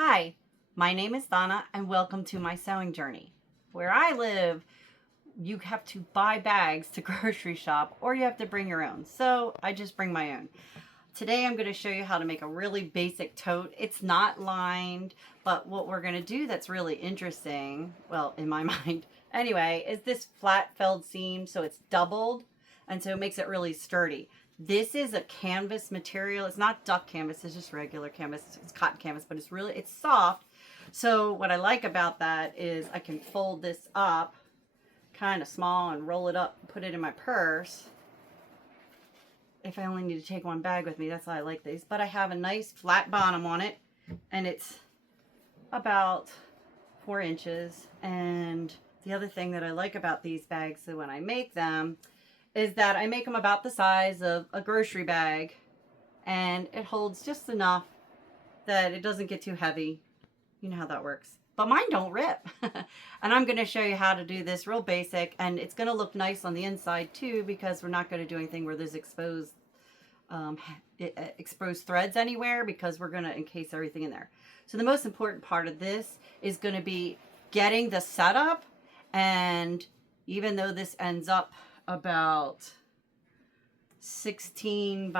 Hi, my name is Donna and welcome to my sewing journey. Where I live, you have to buy bags to grocery shop or you have to bring your own. So I just bring my own. Today I'm going to show you how to make a really basic tote. It's not lined, but what we're going to do that's really interesting, well, in my mind anyway, is this flat felled seam, so it's doubled, and so it makes it really sturdy. This is a canvas material. It's not duck canvas, it's just regular canvas. It's cotton canvas, but it's soft. So what I like about that is I can fold this up kind of small and roll it up, put it in my purse. If I only need to take one bag with me, that's why I like these. But I have a nice flat bottom on it, and it's about 4 inches. And the other thing that I like about these bags, so when I make them, is that I make them about the size of a grocery bag, and it holds just enough that it doesn't get too heavy. You know how that works. But mine don't rip. And I'm going to show you how to do this real basic, and it's going to look nice on the inside too, because we're not going to do anything where there's exposed threads anywhere, because we're going to encase everything in there. So the most important part of this is going to be getting the setup. And even though this ends up about 16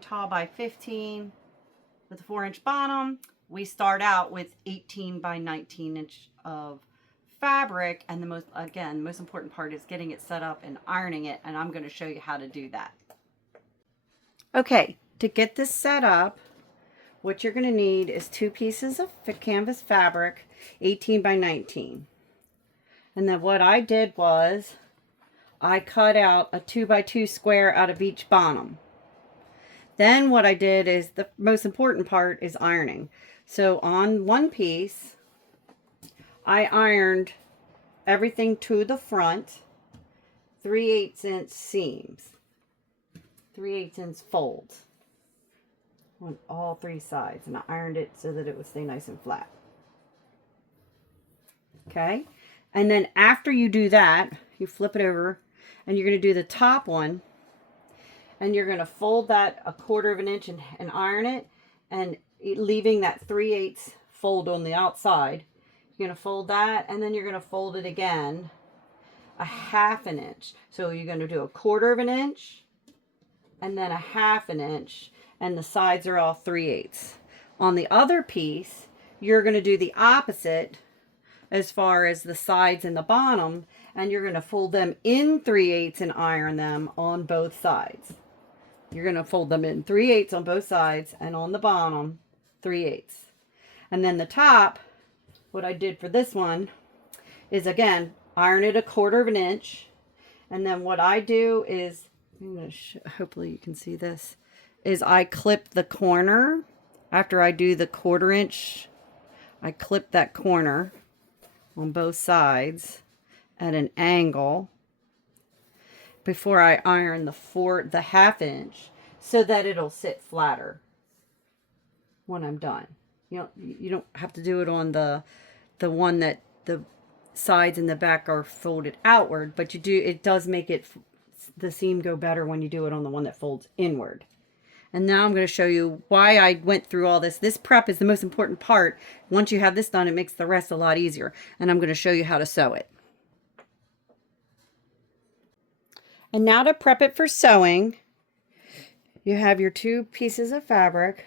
tall by 15 with a 4-inch bottom, we start out with 18 by 19 inch of fabric, and the most important part is getting it set up and ironing it, and I'm going to show you how to do that. Okay, to get this set up, what you're going to need is 2 pieces of canvas fabric, 18 by 19. And then what I did was I cut out a 2 by 2 square out of each bottom. Then what I did is, the most important part is ironing. So on one piece, I ironed everything to the front, 3/8 inch seams, 3/8 inch folds on all 3 sides, and I ironed it so that it would stay nice and flat. Okay, and then after you do that, you flip it over, and you're going to do the top one, and you're going to fold that 1/4 inch and iron it, and leaving that 3/8 fold on the outside. You're going to fold that, and then you're going to fold it again 1/2 inch. So you're going to do 1/4 inch and then 1/2 inch, and the sides are all 3/8. On the other piece, you're going to do the opposite as far as the sides and the bottom, and you're going to fold them in 3/8 and iron them on both sides. You're going to fold them in 3/8 on both sides, and on the bottom 3/8. And then the top, what I did for this one is, again, iron it 1/4 inch, and then what I do is, hopefully you can see this, is I clip the corner. After I do the 1/4 inch, I clip that corner on both sides at an angle before I iron the 1/2 inch, so that it'll sit flatter when I'm done. You don't have to do it on the one that the sides and the back are folded outward, but it does make the seam go better when you do it on the one that folds inward. And now I'm going to show you why I went through all this. This prep is the most important part. Once you have this done, it makes the rest a lot easier. And I'm going to show you how to sew it. And now to prep it for sewing, you have your 2 pieces of fabric,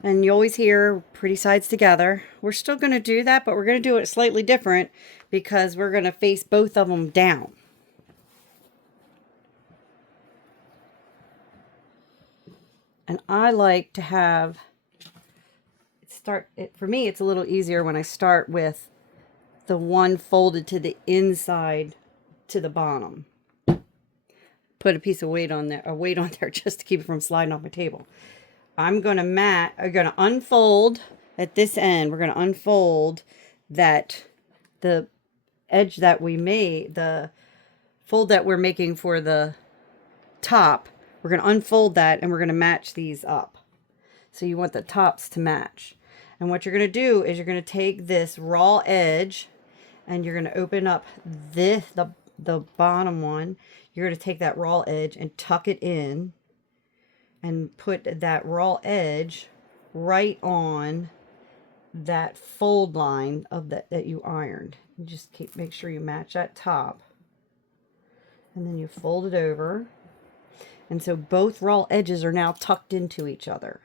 and you always hear pretty sides together. We're still going to do that, but we're going to do it slightly different because we're going to face both of them down. And I like to have for me, it's a little easier when I start with the one folded to the inside to the bottom. Put a piece of weight on there, just to keep it from sliding off my table. I'm going to unfold at this end. We're going to unfold that, the edge that we made, the fold that we're making for the top. We're going to unfold that, and we're going to match these up. So you want the tops to match. And what you're going to do is you're going to take this raw edge, and you're going to open up the bottom one. You're going to take that raw edge and tuck it in, and put that raw edge right on that fold line of that you ironed. You just make sure you match that top, and then you fold it over, and so both raw edges are now tucked into each other.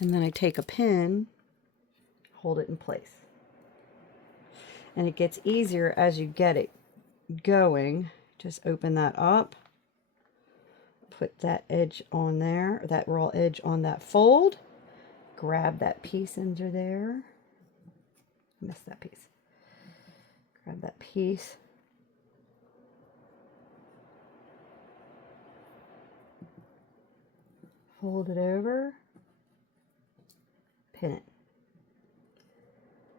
And then I take a pin, hold it in place, and it gets easier as you get it going. Just open that up, put that edge on there, that raw edge on that fold, grab that piece under there. Missed that piece. Grab that piece. Fold it over. Pin it.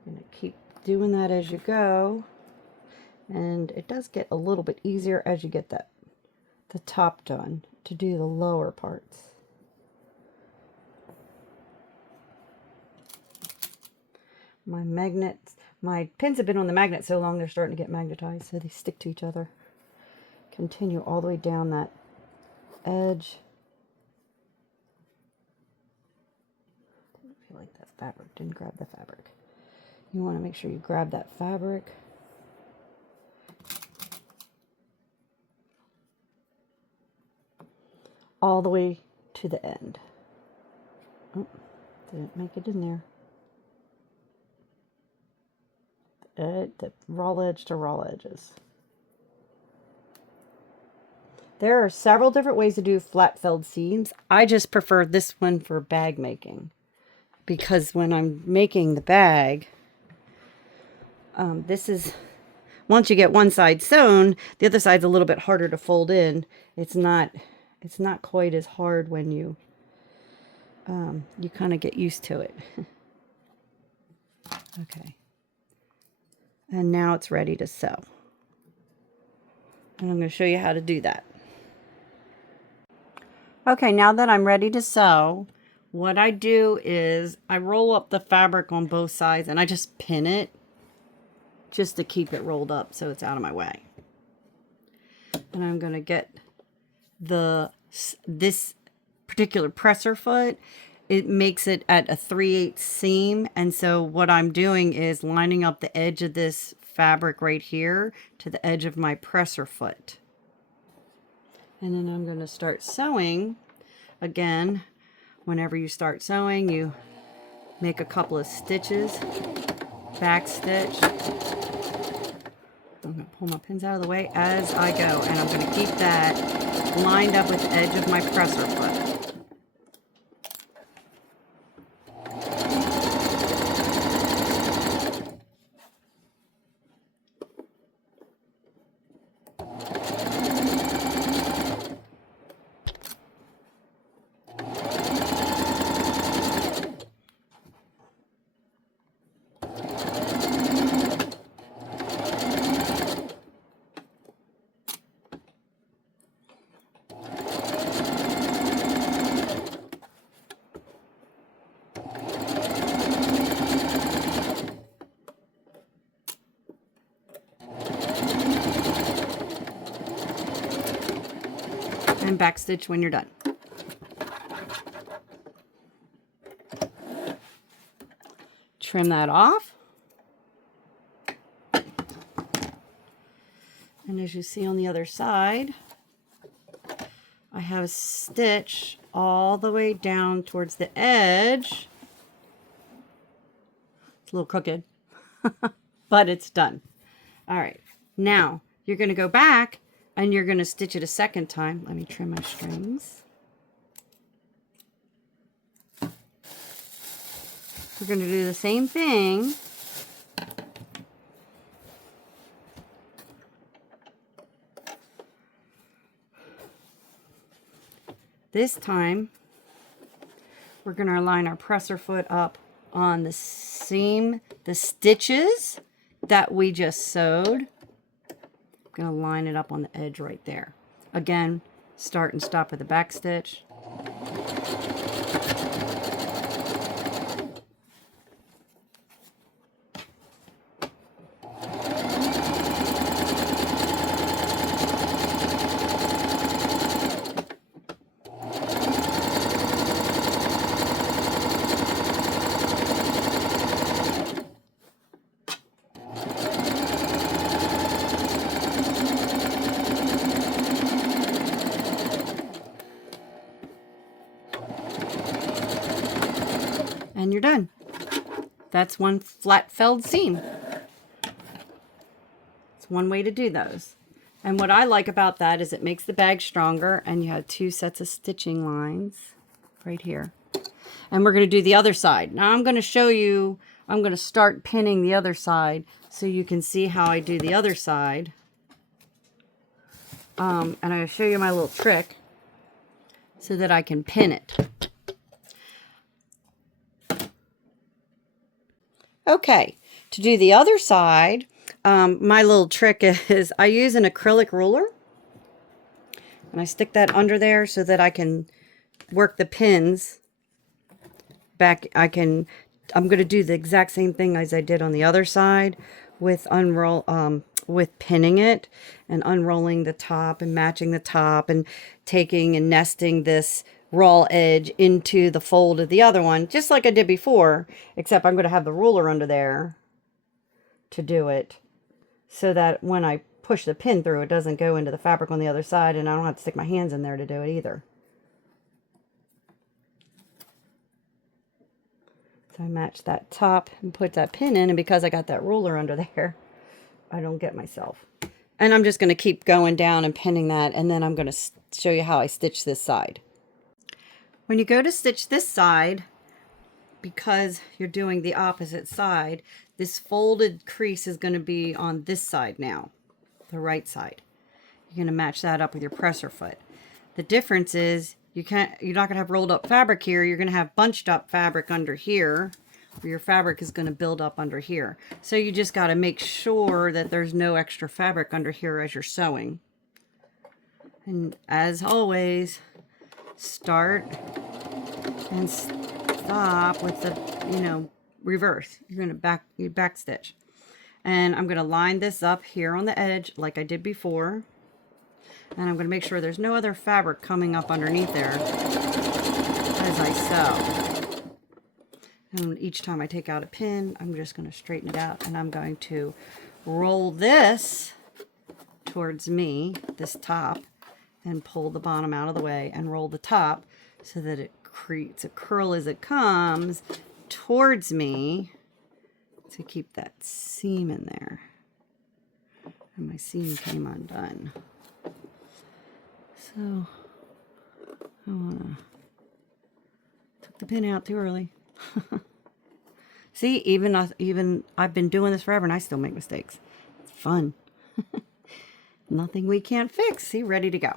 You're going to keep doing that as you go. And it does get a little bit easier as you get the top done to do the lower parts. My magnets, my pins have been on the magnet so long they're starting to get magnetized, so they stick to each other. Continue all the way down that edge. Didn't feel like that fabric, didn't grab the fabric. You want to make sure you grab that fabric. All the way to the end. Oh, didn't make it in there. The raw edge to raw edges. There are several different ways to do flat felled seams. I just prefer this one for bag making, because when I'm making the bag, this is, once you get one side sewn, the other side's a little bit harder to fold in. It's not quite as hard when you kind of get used to it. Okay. And now it's ready to sew. And I'm going to show you how to do that. Okay, now that I'm ready to sew, what I do is I roll up the fabric on both sides and I just pin it just to keep it rolled up so it's out of my way. And I'm going to get this particular presser foot. It makes it at a 3/8 seam, and so what I'm doing is lining up the edge of this fabric right here to the edge of my presser foot. And then I'm going to start sewing. Again, whenever you start sewing, you make a couple of stitches, back stitch. I'm going to pull my pins out of the way as I go, and I'm going to keep that lined up with the edge of my presser foot. And back stitch when you're done. Trim that off. And as you see on the other side, I have a stitch all the way down towards the edge. It's a little crooked, but it's done. All right, now you're going to go back and you're going to stitch it a second time. Let me trim my strings. We're going to do the same thing. This time, we're going to line our presser foot up on the seam, the stitches that we just sewed. I'm going to line it up on the edge right there. Again, start and stop with a back stitch. And you're done. That's one flat felled seam. It's one way to do those. And what I like about that is it makes the bag stronger, and you have 2 sets of stitching lines right here. And we're going to do the other side. Now I'm going to show you, I'm going to start pinning the other side so you can see how I do the other side. And I'm going to show you my little trick so that I can pin it. Okay, to do the other side, my little trick is I use an acrylic ruler. And I stick that under there so that I can work the pins back. I'm going to do the exact same thing as I did on the other side with with pinning it and unrolling the top and matching the top and taking and nesting this raw edge into the fold of the other one, just like I did before, except I'm going to have the ruler under there to do it so that when I push the pin through, it doesn't go into the fabric on the other side, and I don't have to stick my hands in there to do it either. So I match that top and put that pin in, and because I got that ruler under there, I don't get myself. And I'm just going to keep going down and pinning that, and then I'm going to show you how I stitch this side. When you go to stitch this side, because you're doing the opposite side, this folded crease is going to be on this side now, the right side. You're going to match that up with your presser foot. The difference is you're not going to have rolled up fabric here. You're going to have bunched up fabric under here, where your fabric is going to build up under here. So you just got to make sure that there's no extra fabric under here as you're sewing. And as always, start and stop with the, reverse. You're going to back stitch. And I'm going to line this up here on the edge like I did before. And I'm going to make sure there's no other fabric coming up underneath there as I sew. And each time I take out a pin, I'm just going to straighten it out, and I'm going to roll this towards me, this top, and pull the bottom out of the way and roll the top so that it creates a curl as it comes towards me to keep that seam in there. And my seam came undone. So I took the pin out too early. See, even I've been doing this forever and I still make mistakes. It's fun. Nothing we can't fix. See, ready to go.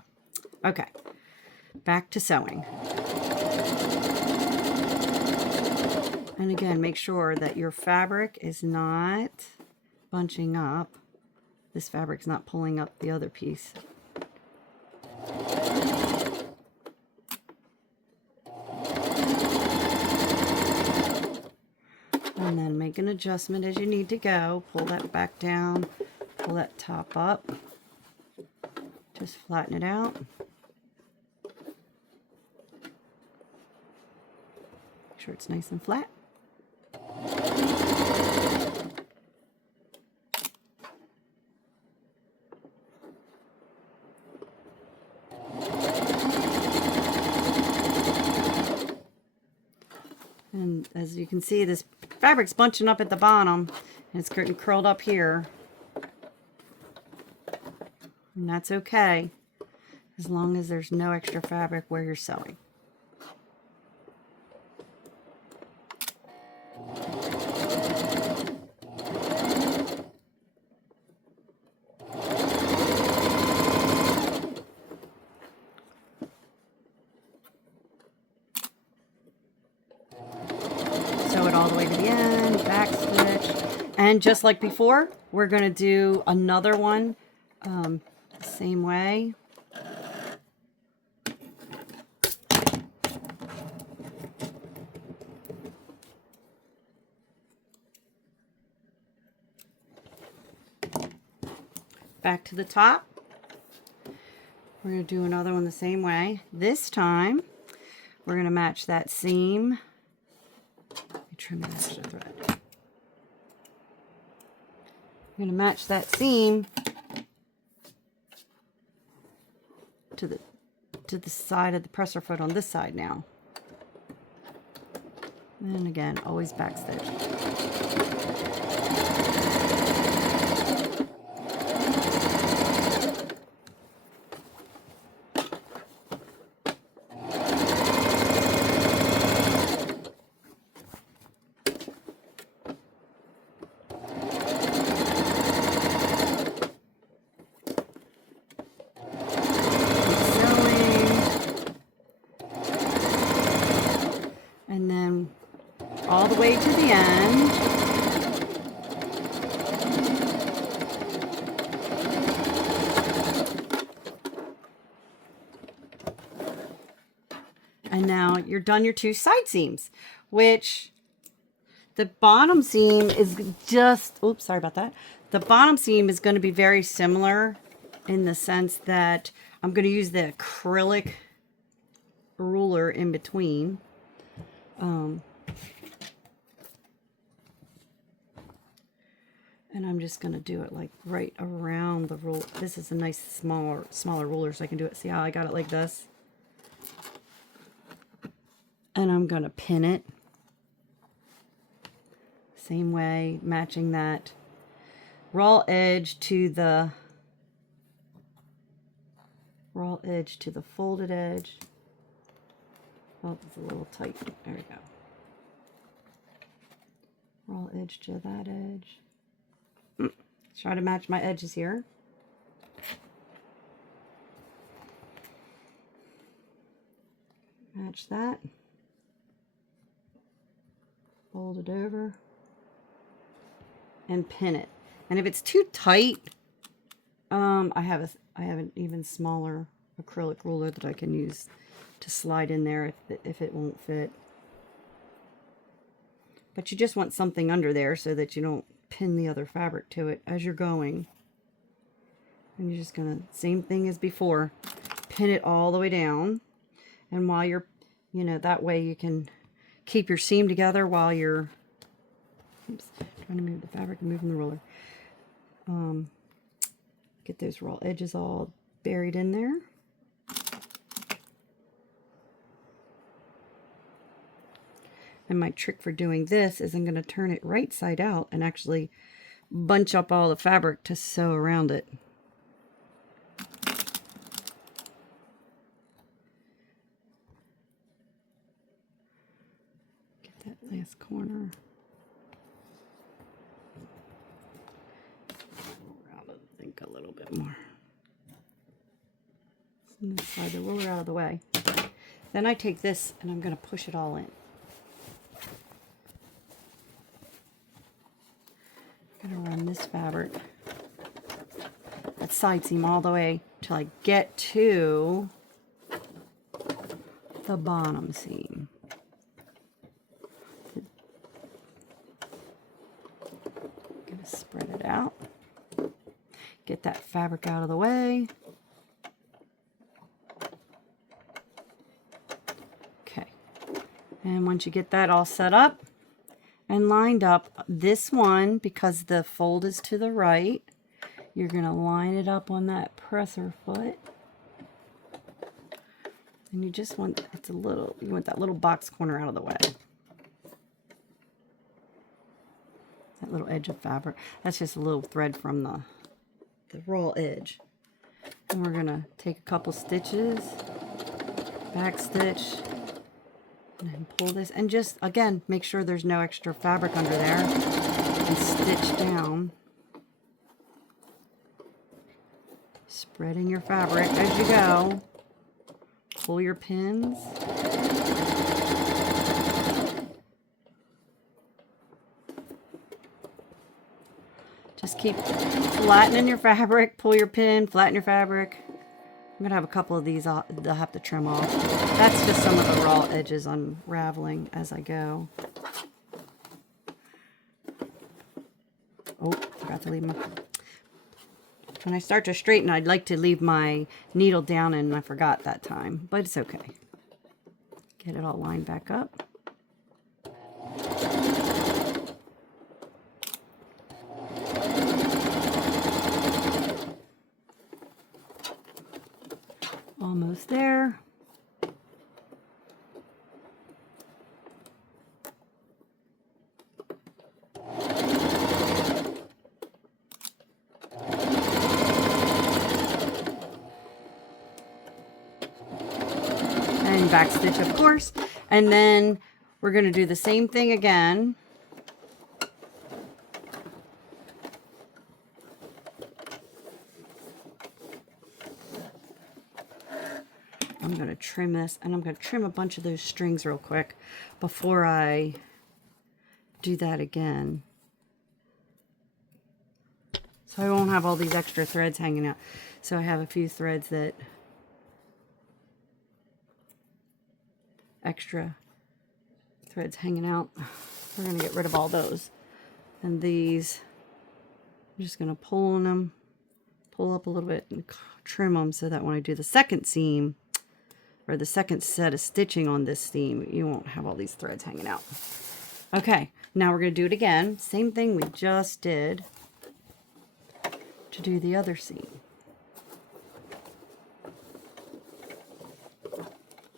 Okay, back to sewing. And again, make sure that your fabric is not bunching up. This fabric's not pulling up the other piece. And then make an adjustment as you need to go. Pull that back down, pull that top up. Just flatten it out. Make sure it's nice and flat. And as you can see, this fabric's bunching up at the bottom, and it's getting curled up here. And that's okay, as long as there's no extra fabric where you're sewing. Sew it all the way to the end, back stitch, and just like before, we're going to do another one the same way. Back to the top. We're going to do another one the same way. This time, we're going to match that seam. Trim that extra thread. I'm going to match that seam to the side of the presser foot on this side now. And again, always backstitch. And then all the way to the end. And now you're done your 2 side seams, which the bottom seam is just, oops, sorry about that. The bottom seam is going to be very similar in the sense that I'm going to use the acrylic ruler in between. And I'm just going to do it like right around the roll. This is a nice smaller ruler, so I can do it. See how I got it like this? And I'm going to pin it. Same way, matching that raw edge to the folded edge. Oh, it's a little tight. There we go. Raw edge to that edge. Try to match my edges here. Match that. Fold it over and pin it. And if it's too tight, I have an even smaller acrylic ruler that I can use to slide in there if it won't fit. But you just want something under there so that you don't pin the other fabric to it as you're going. And you're just gonna, same thing as before, pin it all the way down. And while you're, that way you can keep your seam together while you're, oops, trying to move the fabric and moving the roller. Get those raw edges all buried in there. And my trick for doing this is I'm going to turn it right side out and actually bunch up all the fabric to sew around it. Get that last corner. I think a little bit more. And then slide the roller out of the way. Then I take this and I'm going to push it all in. I'm going to run this fabric, that side seam, all the way till I get to the bottom seam. I'm going to spread it out. Get that fabric out of the way. Okay. And once you get that all set up and lined up, this one, because the fold is to the right, you're going to line it up on that presser foot. And you just want, you want that little box corner out of the way. That little edge of fabric. That's just a little thread from the raw edge. And we're going to take a couple stitches, back stitch, and then pull this, and just again make sure there's no extra fabric under there, and stitch down, spreading your fabric as you go. Pull your pins. Just keep flattening your fabric, pull your pin, flatten your fabric. I'm going to have a couple of these they'll have to trim off. That's just some of the raw edges unraveling as I go. Oh, forgot to leave my... When I start to straighten, I'd like to leave my needle down, and I forgot that time, but it's okay. Get it all lined back up. Almost there. back stitch, of course. And then we're going to do the same thing again. I'm going to trim this, and I'm going to trim a bunch of those strings real quick before I do that again. So I won't have all these extra threads hanging out. So I have a few threads that extra threads hanging out. We're going to get rid of all those. And these, I'm just going to pull on them, pull up a little bit and trim them so that when I do the second seam or the second set of stitching on this seam, you won't have all these threads hanging out. Okay, now we're going to do it again. Same thing we just did to do the other seam.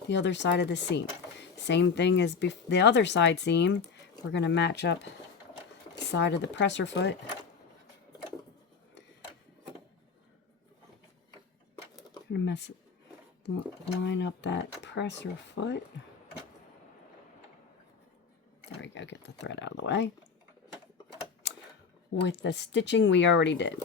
The other side of the seam. Same thing as the other side seam. We're going to match up the side of the presser foot. I'm going to line up that presser foot. There we go, get the thread out of the way. With the stitching we already did.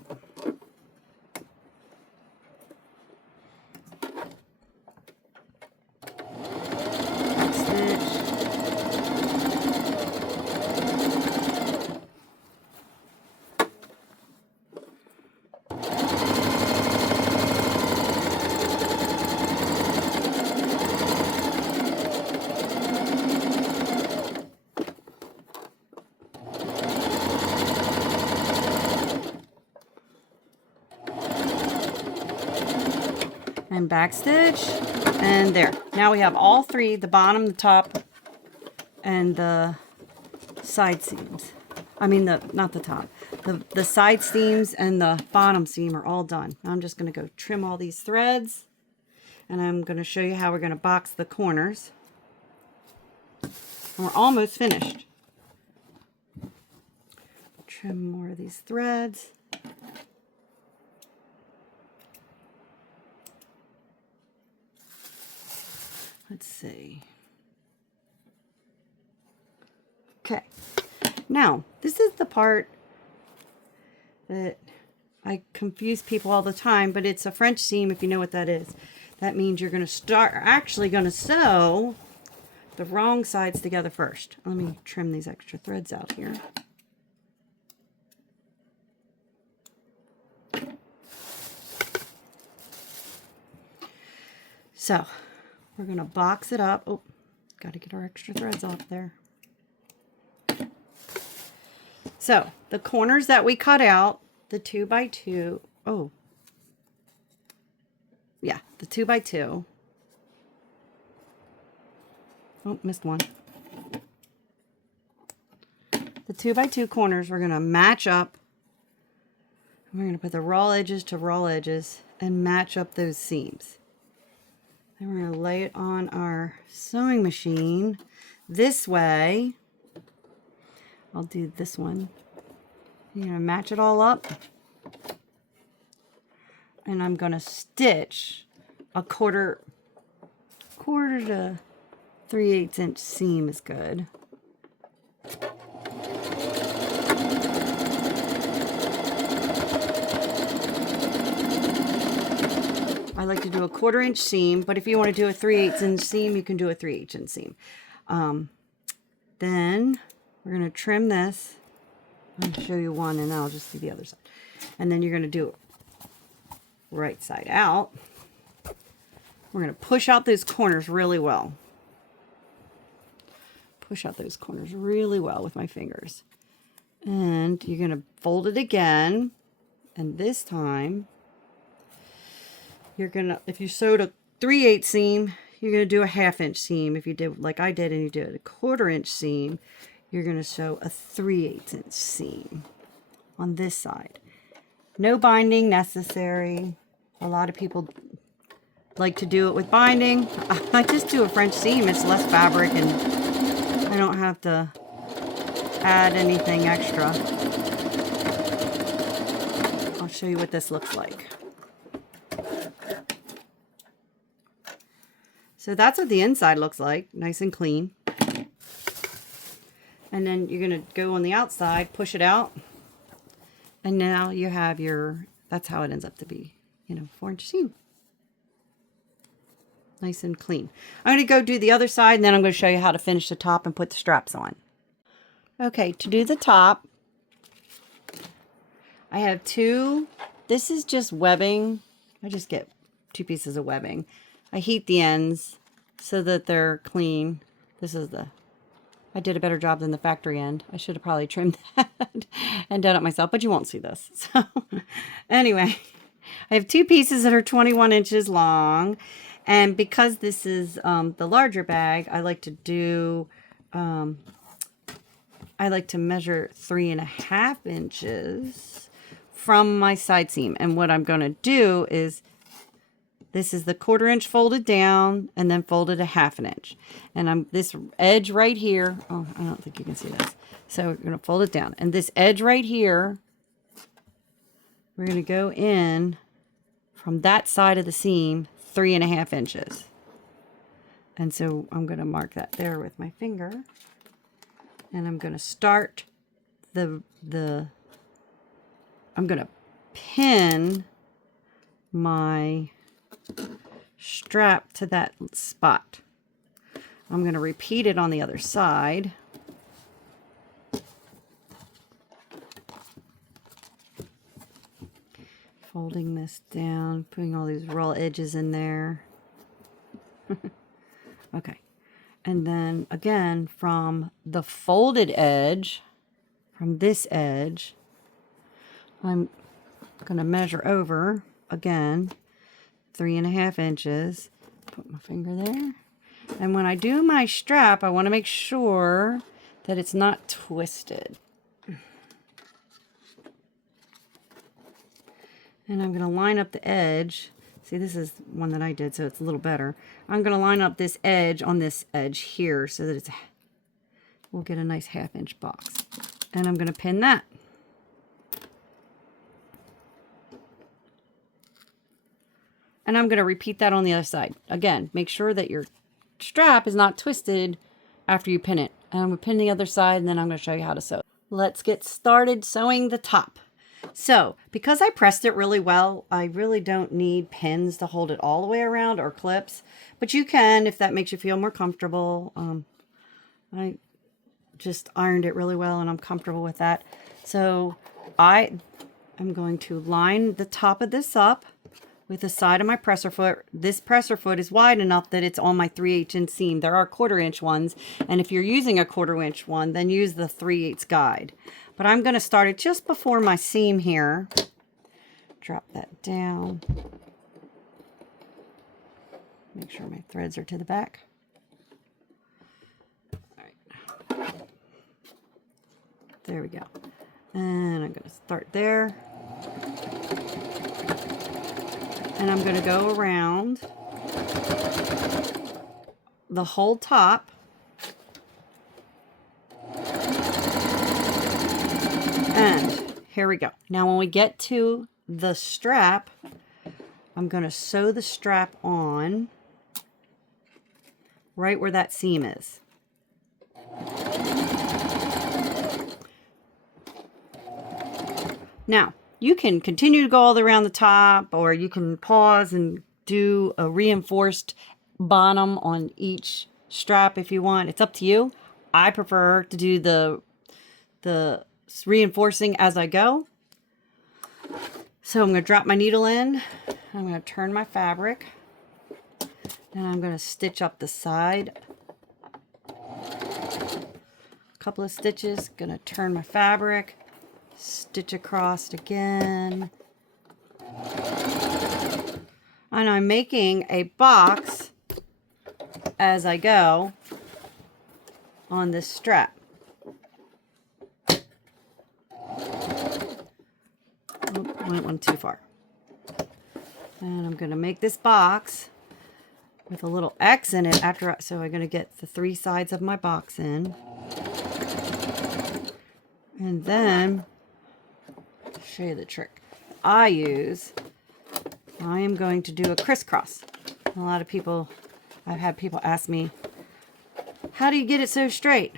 And back stitch, and there. Now we have all three, the bottom, the top, and the side seams. I mean, not the top. The side seams and the bottom seam are all done. Now I'm just going to go trim all these threads, and I'm going to show you how we're going to box the corners. And we're almost finished. Trim more of these threads. Let's see. Okay. Now, this is the part that I confuse people all the time, but it's a French seam if you know what that is. That means you're going to actually going to sew the wrong sides together first. Let me trim these extra threads out here. So, we're going to box it up. Oh, got to get our extra threads off there. So, the corners that we cut out, the 2x2, oh, yeah, the 2x2. Oh, missed one. The 2x2 corners we're going to match up. We're going to put the raw edges to raw edges and match up those seams. Then we're going to lay it on our sewing machine this way. I'll do this one. You're going to match it all up. And I'm going to stitch a quarter to 3/8 inch seam is good. I like to do a 1/4 inch seam, but if you want to do a 3/8 inch seam, you can do a 3/8 inch seam. Then we're going to trim this. I'll show you one and I'll just do the other side. And then you're going to do it right side out. We're going to push out those corners really well. Push out those corners really well with my fingers. And you're going to fold it again. And this time, you're going to, if you sewed a 3/8 seam, you're going to do a 1/2 inch seam. If you did like I did and you did a 1/4 inch seam, you're going to sew a 3/8 inch seam on this side. No binding necessary. A lot of people like to do it with binding. I just do a French seam. It's less fabric and I don't have to add anything extra. I'll show you what this looks like. So that's what the inside looks like, nice and clean. And then you're going to go on the outside, push it out. And now you have your, that's how it ends up to be, you know, 4-inch seam. Nice and clean. I'm going to go do the other side, and then I'm going to show you how to finish the top and put the straps on. Okay, to do the top, I have two, this is just webbing. I just get 2 pieces of webbing. I heat the ends so that they're clean. This is the, I did a better job than the factory end. I should have probably trimmed that and done it myself, but you won't see this. So anyway, I have 2 pieces that are 21 inches long. And because this is the larger bag, I like to do, I like to measure 3.5 inches from my side seam. And what I'm going to do is, this is the 1/4 inch folded down and then folded 1/2 inch. And I'm this edge right here. Oh, I don't think you can see this. So we're going to fold it down. And this edge right here, we're going to go in from that side of the seam 3.5 inches. And so I'm going to mark that there with my finger. And I'm going to start I'm going to pin my strap to that spot. I'm going to repeat it on the other side. Folding this down, putting all these raw edges in there. Okay. And then again, from the folded edge, from this edge, I'm going to measure over again 3.5 inches. Put my finger there. And when I do my strap, I want to make sure that it's not twisted. And I'm going to line up the edge. See, this is one that I did, so it's a little better. I'm going to line up this edge on this edge here so that it's, we'll get a nice 1/2 inch box. And I'm going to pin that. And I'm going to repeat that on the other side. Again, make sure that your strap is not twisted after you pin it. And I'm going to pin the other side, and then I'm going to show you how to sew. Let's get started sewing the top. So, because I pressed it really well, I really don't need pins to hold it all the way around or clips. But you can if that makes you feel more comfortable. I just ironed it really well, and I'm comfortable with that. So, I'm going to line the top of this up with the side of my presser foot. This presser foot is wide enough that it's on my 3/8 inch seam. There are 1/4 inch ones, and if you're using a 1/4 inch one, then use the 3/8 guide. But I'm going to start it just before my seam here. Drop that down. Make sure my threads are to the back. All right. There we go. And I'm going to start there. And I'm going to go around the whole top. And here we go. Now when we get to the strap, I'm going to sew the strap on right where that seam is. Now, you can continue to go all around the top, or you can pause and do a reinforced bottom on each strap if you want. It's up to you. I prefer to do the reinforcing as I go. So I'm going to drop my needle in. I'm going to turn my fabric. And I'm going to stitch up the side. A couple of stitches. Going to turn my fabric. Stitch across again. And I'm making a box as I go on this strap. Went one too far. And I'm going to make this box with a little X in it after, so I'm going to get the 3 sides of my box in. And then I'll show you the trick I am going to do a crisscross. A lot of people, I've had people ask me, how do you get it so straight?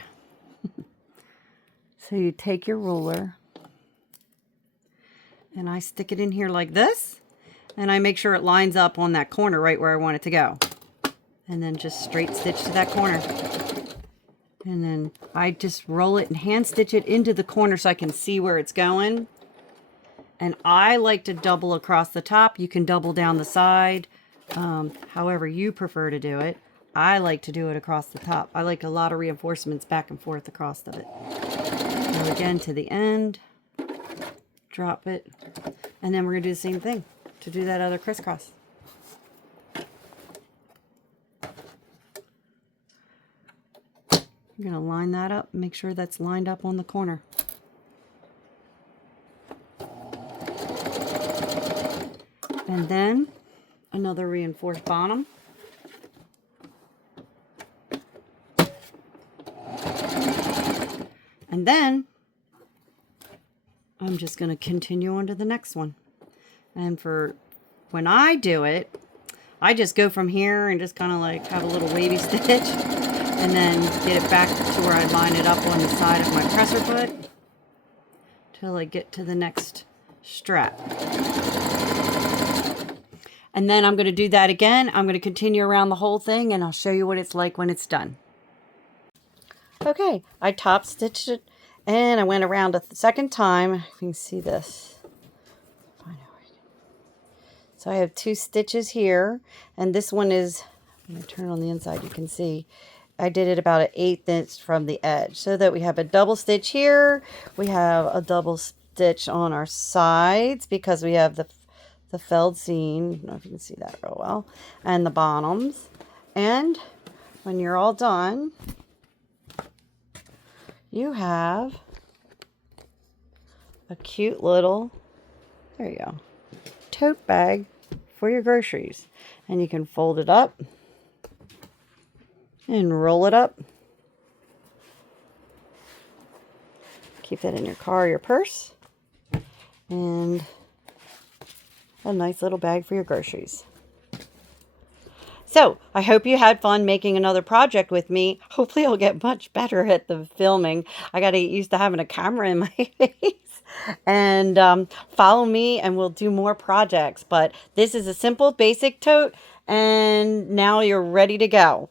So you take your ruler and I stick it in here like this, and I make sure it lines up on that corner right where I want it to go. And then just straight stitch to that corner. And then I just roll it and hand stitch it into the corner so I can see where it's going. And I like to double across the top. You can double down the side, however you prefer to do it. I like to do it across the top. I like a lot of reinforcements back and forth across of it. Go again to the end, drop it, and then we're going to do the same thing to do that other crisscross. I'm going to line that up, make sure that's lined up on the corner. And then another reinforced bottom. And then I'm just going to continue on to the next one. And for when I do it, I just go from here and just kind of like have a little wavy stitch. And then get it back to where I line it up on the side of my presser foot till I get to the next strap. And then I'm going to do that again. I'm going to continue around the whole thing and I'll show you what it's like when it's done. Okay, I top stitched it and I went around a second time. You can see this. So I have 2 stitches here, and this one is, I'm going to turn it on the inside, you can see I did it about an 1/8 inch from the edge, so that we have a double stitch here. We have a double stitch on our sides because we have the felled seam. I don't know if you can see that real well, and the bottoms. And when you're all done, you have a cute little, there you go, tote bag for your groceries, and you can fold it up and roll it up. Keep that in your car or your purse. And a nice little bag for your groceries. So, I hope you had fun making another project with me. Hopefully I'll get much better at the filming. I got to get used to having a camera in my face. And follow me and we'll do more projects. But this is a simple, basic tote. And now you're ready to go.